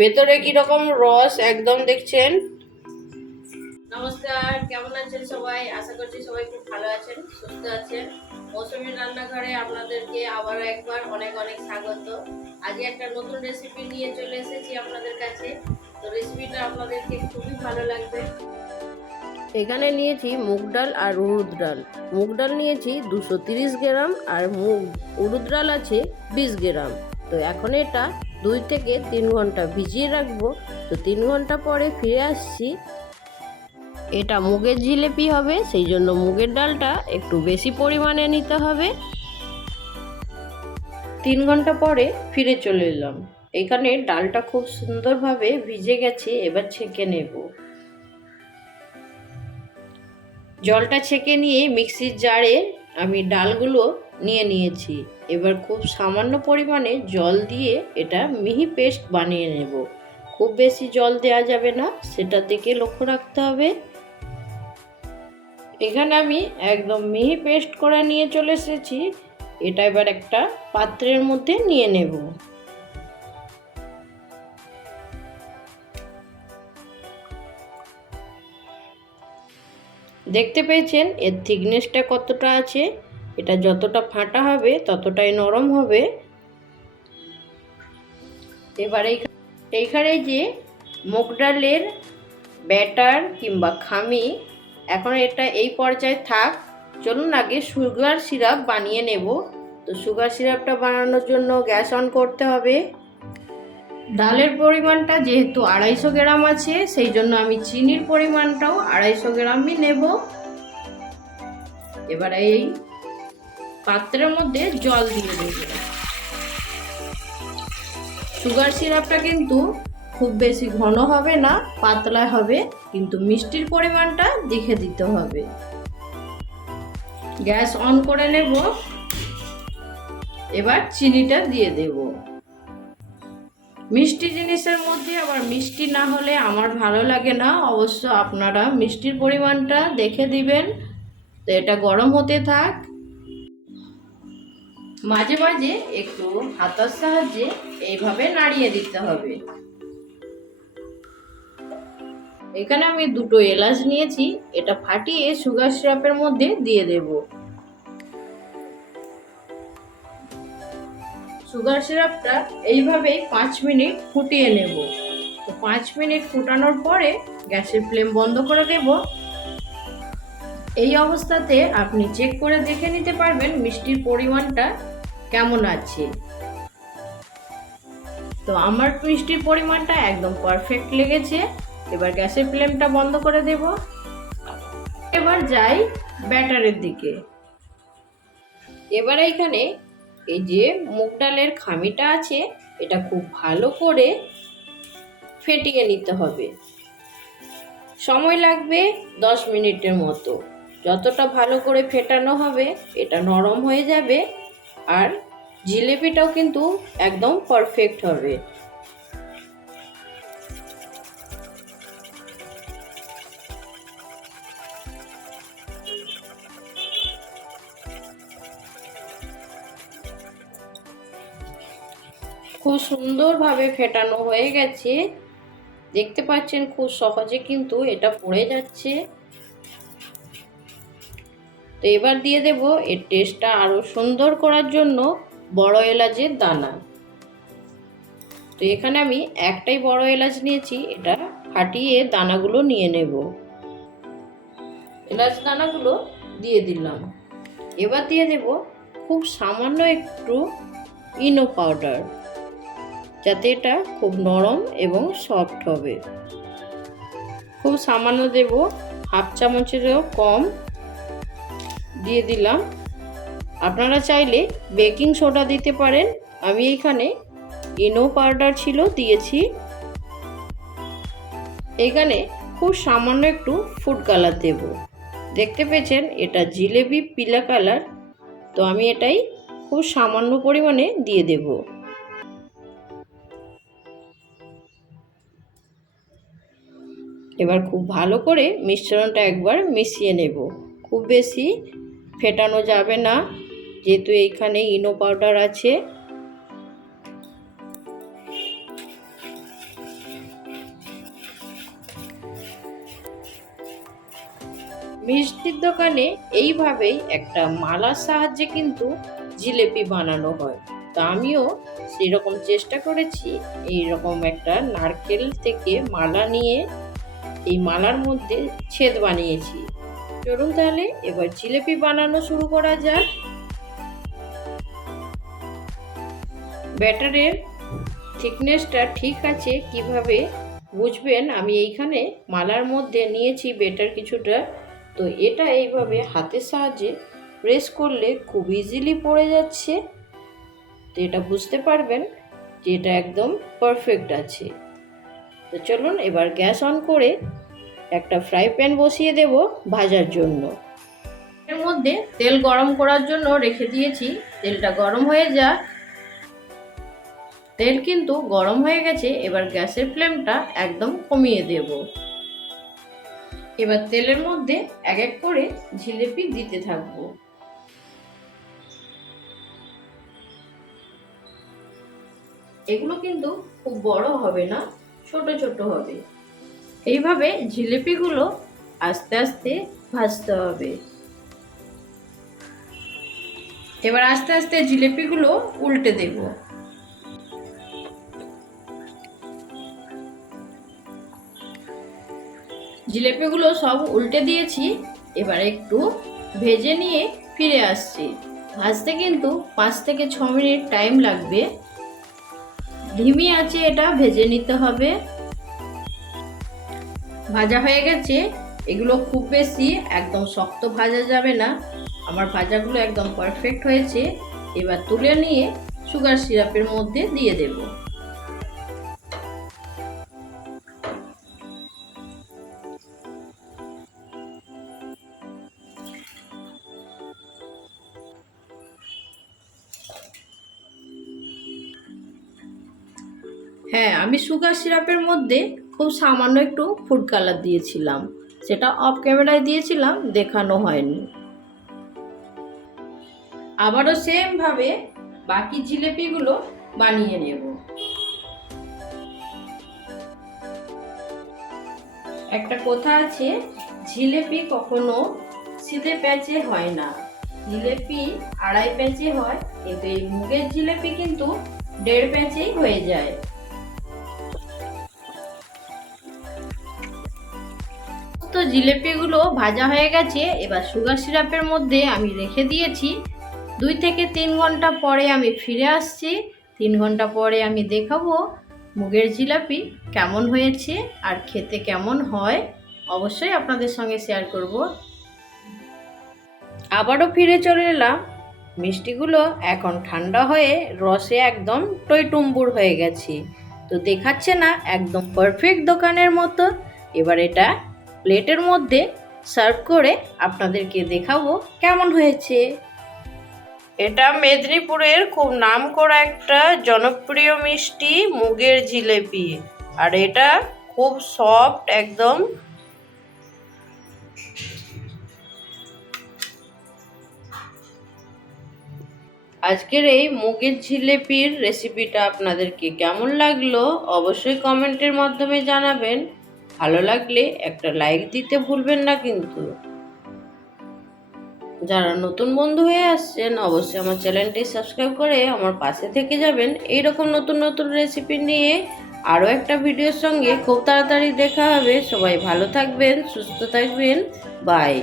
ভেতরে কীরকম রস একদম দেখছেন? নমস্কার কেমন আছেন সবাই? আশা করছি সবাই খুব ভালো আছেন সুস্থ আছেন। মৌসুমী রান্নাঘরে আপনাদেরকে আবার একবার অনেক অনেক স্বাগত। আজকে একটা নতুন রেসিপি নিয়ে চলে এসেছি আপনাদের কাছে। তো রেসিপিটা আপনাদেরকে খুবই ভালো লাগবে। এখানে নিয়েছি মুগ ডাল আর উড়দ ডাল। মুগ ডাল নিয়েছি দুশো তিরিশ গ্রাম আর মুগ উড়দ ডাল আছে বিশ গ্রাম। তো এখন এটা দুই থেকে তিন ঘণ্টা ভিজিয়ে রাখব। তো তিন ঘণ্টা পরে ফিরে আসছি। এটা মুগের জিলেপি হবে, সেই জন্য মুগের ডালটা একটু বেশি পরিমাণে নিতে হবে। তিন ঘণ্টা পরে ফিরে চলে এলাম। এখানে ডালটা খুব সুন্দরভাবে ভিজে গেছে, এবার ছেঁকে নেব। জলটা ছেঁকে নিয়ে মিক্সির জারে আমি ডালগুলো নিয়ে নিয়েছি। এবার খুব সামান্য পরিমাণে জল দিয়ে এটা মিহি পেস্ট বানিয়ে নেব। খুব বেশি জল দেওয়া যাবে না, সেটা দিকে লক্ষ্য রাখতে হবে। এখানে আমি একদম মিহি পেস্ট করে নিয়ে চলে এসেছি। এটা এবার একটা পাত্রের মধ্যে নিয়ে নেব। দেখতে পেয়েছেন, এর থিকনেসটা কতটা আছে? এটা যতটা ফাটা হবে, ততটাই নরম হবে। এবার এইখা- এইখানে যে মুগ ডালের ব্যাটার কিংবা খামি, এখন এটা এই পর্যায়ে থাক। চলুন আগে সুগার সিরাপ বানিয়ে নেব। তো সুগার সিরাপটা বানানোর জন্য গ্যাস অন করতে হবে। ডালের পরিমাণটা যেহেতু আড়াইশো গ্রাম আছে, সেই জন্য আমি চিনির পরিমাণটাও আড়াইশো গ্রামই নেব। এবার এই পাত্রের মধ্যে জল দিয়ে দেব। সুগার সিরাপটা কিন্তু খুব বেশি ঘন হবে না, পাতলা হবে, কিন্তু মিষ্টির পরিমাণটা দেখে দিতে হবে। গ্যাস অন করে নেব। এবার চিনিটা দিয়ে দেব। মিষ্টি জিনিসের মধ্যে আবার মিষ্টি না হলে আমার ভালো লাগে না, অবশ্য আপনারা মিষ্টির পরিমাণটা দেখে দিবেন। তো এটা গরম হতে থাক। মাঝে মাঝে একটু হাতার সাহায্যে এইভাবে নাড়িয়ে দিতে হবে। এখানে আমি দুটো এলাচ নিয়েছি, এটা ফাটিয়ে সুগার সিরাপের মধ্যে দিয়ে দেব। সুগার সিরাপটা এইভাবেই পাঁচ মিনিট ফুটিয়ে নেব। তো পাঁচ মিনিট ফুটানোর পরে গ্যাসের ফ্লেম বন্ধ করে দেব। এই অবস্থাতে আপনি চেক করে দেখে নিতে পারবেন মিষ্টির পরিমাণটা কেমন আছে? তো আমার মিষ্টির পরিমাণটা একদম পারফেক্ট লেগেছে। এবার গ্যাসের ফ্লেমটা বন্ধ করে দেব। এবার যাই ব্যাটারের দিকে। এবার এখানে এই যে মুগ ডালের খামিটা আছে, এটা খুব ভালো করে ফেটিয়ে নিতে হবে। সময় লাগবে দশ মিনিটের মতো। যতটা ভালো করে ফেটানো হবে, এটা নরম হয়ে যাবে। আর জিলেপিটাও কিন্তু একদম পারফেক্ট হবে। খুব সুন্দরভাবে ফেটানো হয়ে গেছে। দেখতে পাচ্ছেন খুব সহজে কিন্তু এটা পড়ে যাচ্ছে। তো এবার দিয়ে দেব এর টেস্টটা আরও সুন্দর করার জন্য বড় এলাচের দানা। তো এখানে আমি একটাই বড় এলাচ নিয়েছি, এটা ফাটিয়ে দানাগুলো নিয়ে নেব। এলাচ দানাগুলো দিয়ে দিলাম। এবার দিয়ে দেব খুব সামান্য একটু ইনো পাউডার, যাতে এটা খুব নরম এবং সফট হবে। খুব সামান্য দেব, হাফ চামচেরও কম দিয়ে দিলাম। আপনারা চাইলে বেকিং সোডা দিতে পারেন। আমি এখানে ইনো পাউডার ছিল দিয়েছি। এখানে খুব সামান্য একটু ফুড কালার দেব। দেখতে পেয়েছেন, এটা জিলেবি পিলা কালার। তো আমি এটাই খুব সামান্য পরিমাণে দিয়ে দেবো। এবার খুব ভালো করে মিশ্রণটা একবার মিশিয়ে নেব। খুব বেশি ফেটানো যাবে না। যেহেতু এইখানে ইনো পাউডার আছে। মিষ্টির দোকানে এইভাবেই একটা মালার সাহায্যে কিন্তু জিলেপি বানানো হয়। তো আমিও সেরকম চেষ্টা করেছি, এইরকম একটা নারকেল থেকে মালা নিয়ে এই মালার মধ্যে ছেদ বানিয়েছি। চলুন তাহলে এবার জিলেপি বানানো শুরু করা যাক। ব্যাটারের থিকনেসটা ঠিক আছে, কীভাবে বুঝবেন? আমি এইখানে মালার মধ্যে নিয়েছি বেটার কিছুটা। তো এটা এইভাবে হাতের সাহায্যে প্রেস করলে খুব ইজিলি পড়ে যাচ্ছে। তো এটা বুঝতে পারবেন যে এটা একদম পারফেক্ট আছে। তো চলুন এবার গ্যাস অন করে একটা ফ্রাই প্যান বসিয়ে দেব ভাজার জন্য। এর মধ্যে তেল গরম করার জন্য রেখে দিয়েছি, তেলটা গরম হয়ে যাক। তেল কিন্তু গরম হয়ে গেছে, এবার গ্যাসের ফ্লেমটা একদম কমিয়ে দেব। এবার তেলের মধ্যে এক এক করে জিলিপি দিতে থাকব। এগুলো কিন্তু খুব বড় হবে না, ছোট ছোট হবে। এইভাবে জিলিপিগুলো আস্তে আস্তে ভাজতে হবে। এবার আস্তে আস্তে জিলিপিগুলো উল্টে দেবো। জিলিপিগুলো সব উল্টে দিয়েছি, এবার একটু ভেজে নিয়ে ফিরে আসছি। ভাজতে কিন্তু পাঁচ থেকে ছ মিনিট টাইম লাগবে। ধিমি আছে এটা ভেজে নিতে হবে। ভাজা হয়ে গেছে, এগুলো খুব বেশি একদম শক্ত ভাজা যাবে না। আমার ভাজাগুলো একদম পারফেক্ট হয়েছে। এবার তুলে নিয়ে সুগার সিরাপের মধ্যে দিয়ে দেবো। হ্যাঁ আমি সুগার সিরাপের মধ্যে খুব সামান্য একটু ফুড কালার দিয়েছিলাম। সেটা অফ ক্যামেরায় দিয়েছিলাম, দেখানো হয়নি। আবারও সেমভাবে বাকি জিলেপিগুলো বানিয়ে নেব। একটা কথা আছে, জিলেপি কখনো সিধে প্যাচে হয় না। জিলেপি আড়াই প্যাচে হয় কিন্তু এই মুগের জিলেপি কিন্তু দেড় প্যাচেই হয়ে যায়। জিলেপিগুলো ভাজা হয়ে গেছে, এবার সুগার সিরাপের মধ্যে আমি রেখে দিয়েছি। দুই থেকে তিন ঘণ্টা পরে আমি ফিরে আসছি। তিন ঘণ্টা পরে আমি দেখাবো মুগের জিলাপি কেমন হয়েছে আর খেতে কেমন হয়। অবশ্যই আপনাদের সঙ্গে শেয়ার করব। আবারও ফিরে চলে এলাম। মিষ্টিগুলো এখন ঠান্ডা হয়ে রসে একদম টইটুম্বুর হয়ে গেছে। তো দেখাচ্ছে না, একদম পারফেক্ট দোকানের মতো। এবার এটা প্লেটের মধ্যে সার্ভ করে আপনাদেরকে দেখাবো কেমন হয়েছে। এটা মেদিনীপুরের খুব নাম করা একটা জনপ্রিয় মিষ্টি মুগের জিলেপি। আর এটা খুব সফট একদম। আজকের এই মুগের জিলেপির রেসিপিটা আপনাদেরকে কেমন লাগল অবশ্যই কমেন্টের মাধ্যমে জানাবেন। ভালো লাগলে একটা লাইক দিতে ভুলবেন না কিন্তু। যারা নতুন বন্ধু হয়ে আসছেন, অবশ্যই আমার চ্যানেলটি সাবস্ক্রাইব করে আমার পাশে থেকে যাবেন। এই রকম নতুন নতুন রেসিপি নিয়ে আরও একটা ভিডিওর সঙ্গে খুব তাড়াতাড়ি দেখা হবে। সবাই ভালো থাকবেন, সুস্থ থাকবেন। বাই